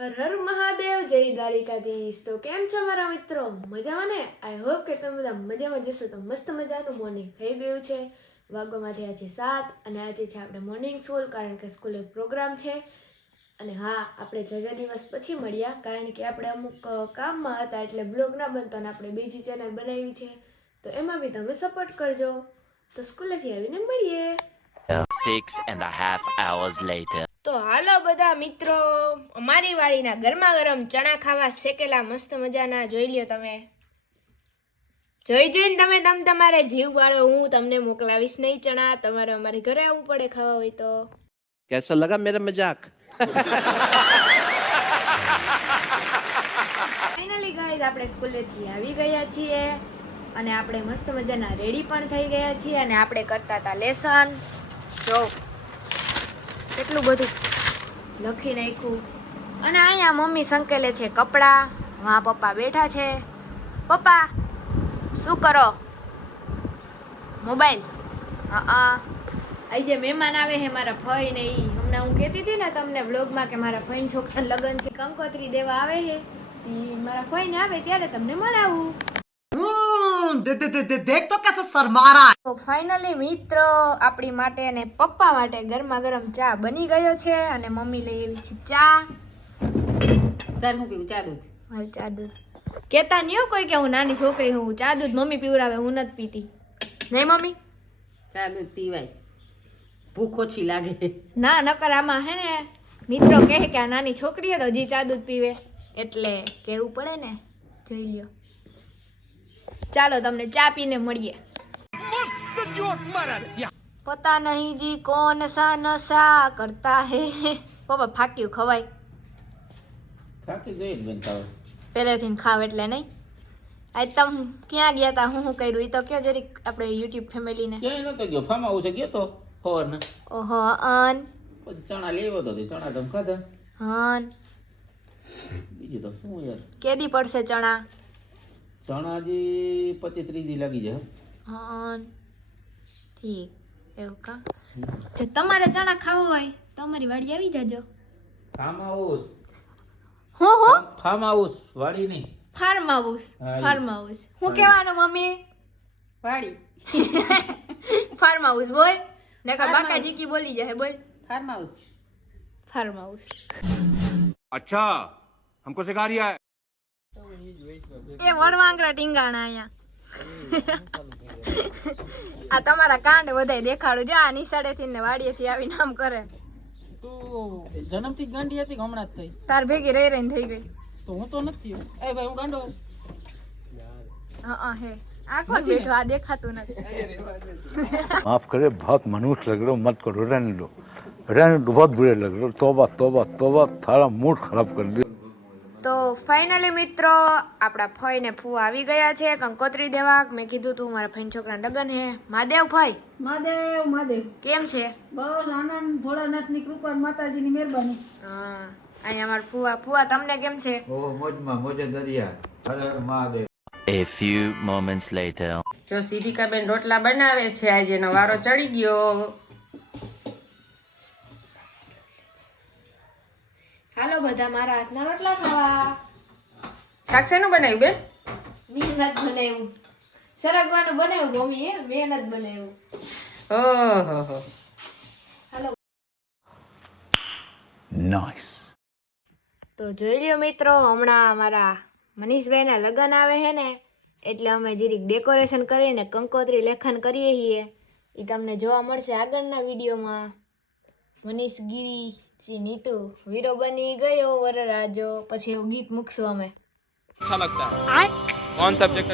હર હર મહાદેવ, જય દ્વારિકાધીશ। તો કેમ છો મારા મિત્રો? મજામાં ને? આઈ હોપ કે તમે બધા મજામાં જશો। તો મસ્ત મજાનું મોર્નિંગ થઈ ગયું છે। વાગોમાંથી આજે 7 અને આજે છે આપણે મોર્નિંગ સ્કૂલ, કારણ કે સ્કૂલે પ્રોગ્રામ છે। અને હા, આપણે જજા દિવસ પછી મળ્યા, કારણ કે આપણે અમુક કામમાં હતા એટલે બ્લોગ ના બનતો અને આપણે બીજી ચેનલ બનાવી છે, તો એમાં બી તમે સપોર્ટ કરજો। તો સ્કૂલેથી આવીને મળીએ। 6.5 hours later. તો હાલો બધા મિત્રો, અમારી વાડીના ગરમા ગરમ ચણા ખાવા શેકેલા મસ્ત મજાના જોઈ લ્યો તમે। જોઈને તમે તમારે જીવ વાળો, હું તમને મોકલાવીશ નહીં ચણા, તમારે અમારે ઘરે આવવું પડે ખાવા હોય તો। कैसा लगा मेरा मजाक? ફાઇનલી ગાઈઝ, આપણે સ્કૂલેથી આવી ગયા છીએ અને આપણે મસ્ત મજાના રેડી પણ થઈ ગયા છીએ અને આપણે કરતા હતા લેસન। જો કેટલું બધું લખી નાખ્યું અને અહીંયા મમ્મી સંકેલે છે કપડાં, વાં પપ્પા બેઠા છે। પપ્પા શું કરો? મોબાઈલ? આજે મહેમાન આવે છે મારા ફઈ ને, ઈ હમણાં હું કહેતી હતી ને તમને વ્લોગમાં કે મારા ફઈન છોકરાનું લગ્ન છે, કંકોત્રી દેવા આવે છે। મારા ફઈ ને આવે ત્યારે તમને મળાવું। देख तो कैसे शर्मा रहा है। તો ફાઇનલી મિત્રો, આપણી માટે અને પપ્પા માટે ગરમા ગરમ ચા બની ગયો છે અને મમ્મી લઈ આવી છે ચા। ચાલ હું પીવું ચા દૂધ. મારે ચા દૂધ કેતા નહીં હો કોઈ કે હું નાની છોકરી હું, ચા દૂધ મમ્મી પીવડાવે, હું નથી પીતી। નહીં મમ્મી? ચા દૂધ પીવાય, ભૂખ ઓછી લાગે. ના, નકર આમાં હે ને મિત્રો કહે કે આ નાની છોકરી હે તો હજી ચા દૂધ પીવે, એટલે કેવું પડે ને। જોઈ લ્યો, ચાલો તમને ચા પીને મળીએ। पता नहीं जी कौन सा नशा करता है। પપ્પા ફાક્યું ખવાય? ફાકી જોઈએ જ બનતા હોય પહેલેથી ખાવ એટલે નહીં? આજ તમે ક્યાં ગયા તા, હું કર્યું એ તો કયો જરીક આપણે યુટ્યુબ ફેમિલીને। ક્યાંય નતો ગયો, ફાર્મ હાઉસે ગયો તો સવારને, ઓહો અન પછી ચણા લેવો તો તે ચણા તમે ખાધા, હન બીજું તો શું યાર। કેદી પડશે ચણા? ચણા હજી 25-30 દી લાગી જાય। હન ઠીક, એવું કા? જો તમારે ચણા ખાવા હોય તો અમારી વાડી આવી જાજો। ફાર્મ હાઉસ, હું ફાર્મ હાઉસ, વાડી નહીં, ફાર્મ હાઉસ? હા, ઈ. ફાર્મ હાઉસ હું કહેવાનું મમ્મી? વાડી ફાર્મ હાઉસ બોલ ને કા Farm બાકાજી house. કી બોલી જાય, બોલ ફાર્મ હાઉસ. Farm house. अच्छा हमको सिखा रिया है। એ વણવાંગરા ટીંગાણા અહીંયા। આ તમારા કાંડ બધાય દેખાડું, જો આ નિશાળેથી ને વાડીએથી આવીને આમ કરે। તું જન્મથી જ ગાંડી હતી કે હમણાં જ થઈ? તાર ભેગી રહી રહીને થઈ ગઈ। તો હું તો નથી. એ ભાઈ હું ગાંડો. હા હે, આ કોણ બેઠો? આ દેખાતું નથી। माफ करे, बहुत मनुष्य लग रहे हो, मत करो, रहने दो, बहुत बुरे लग रहे हो। तौबा तौबा तौबा, थारा मूड खराब कर दिया। તો ફાઇનલી મિત્રો, આપણા ફઈ ને ફૂવા આવી ગયા છે કંકોત્રી દેવા। મેં કીધું તું મારા ફઈન છોકરાના લગ્ન હે। મહાદેવ ફઈ મહાદેવ મહાદેવ, કેમ છે? બસ આનંદ, ભોળાનાથની કૃપા, માતાજીની મહેરબાની। હા, અહીંયા અમારા ફૂવા। ફૂવા તમને કેમ છે? A few moments later. જો સિદ્ધિકાબેન રોટલા બનાવે છે, આજે એનો વારો ચડી ગયો. હાલો બધા મારા હાથના રોટલા ખાવા। શાક શેનું બનાવ્યું બેન? મહેનત બનાવ્યું, સરગવાનું બનાવ્યું મમ્મીએ, મહેનત બનાવ્યું। ઓહો, હાલો नाइस। તો જોઈ લ્યો મિત્રો, હમણાં અમારા મનીષભાઈના લગ્ન આવે છે ને, એટલે અમે જરીક ડેકોરેશન કરીને કંકોત્રી લેખન કરીએ છીએ। એ તમને જોવા મળશે આગળના વિડીયોમાં। મનીષ ગીરી જી નીતુ વીરો બની ગયો વરરાજો, પછી એવું ગીત મૂકશું અમે। अच्छा लगता है। कौन सब्जेक्ट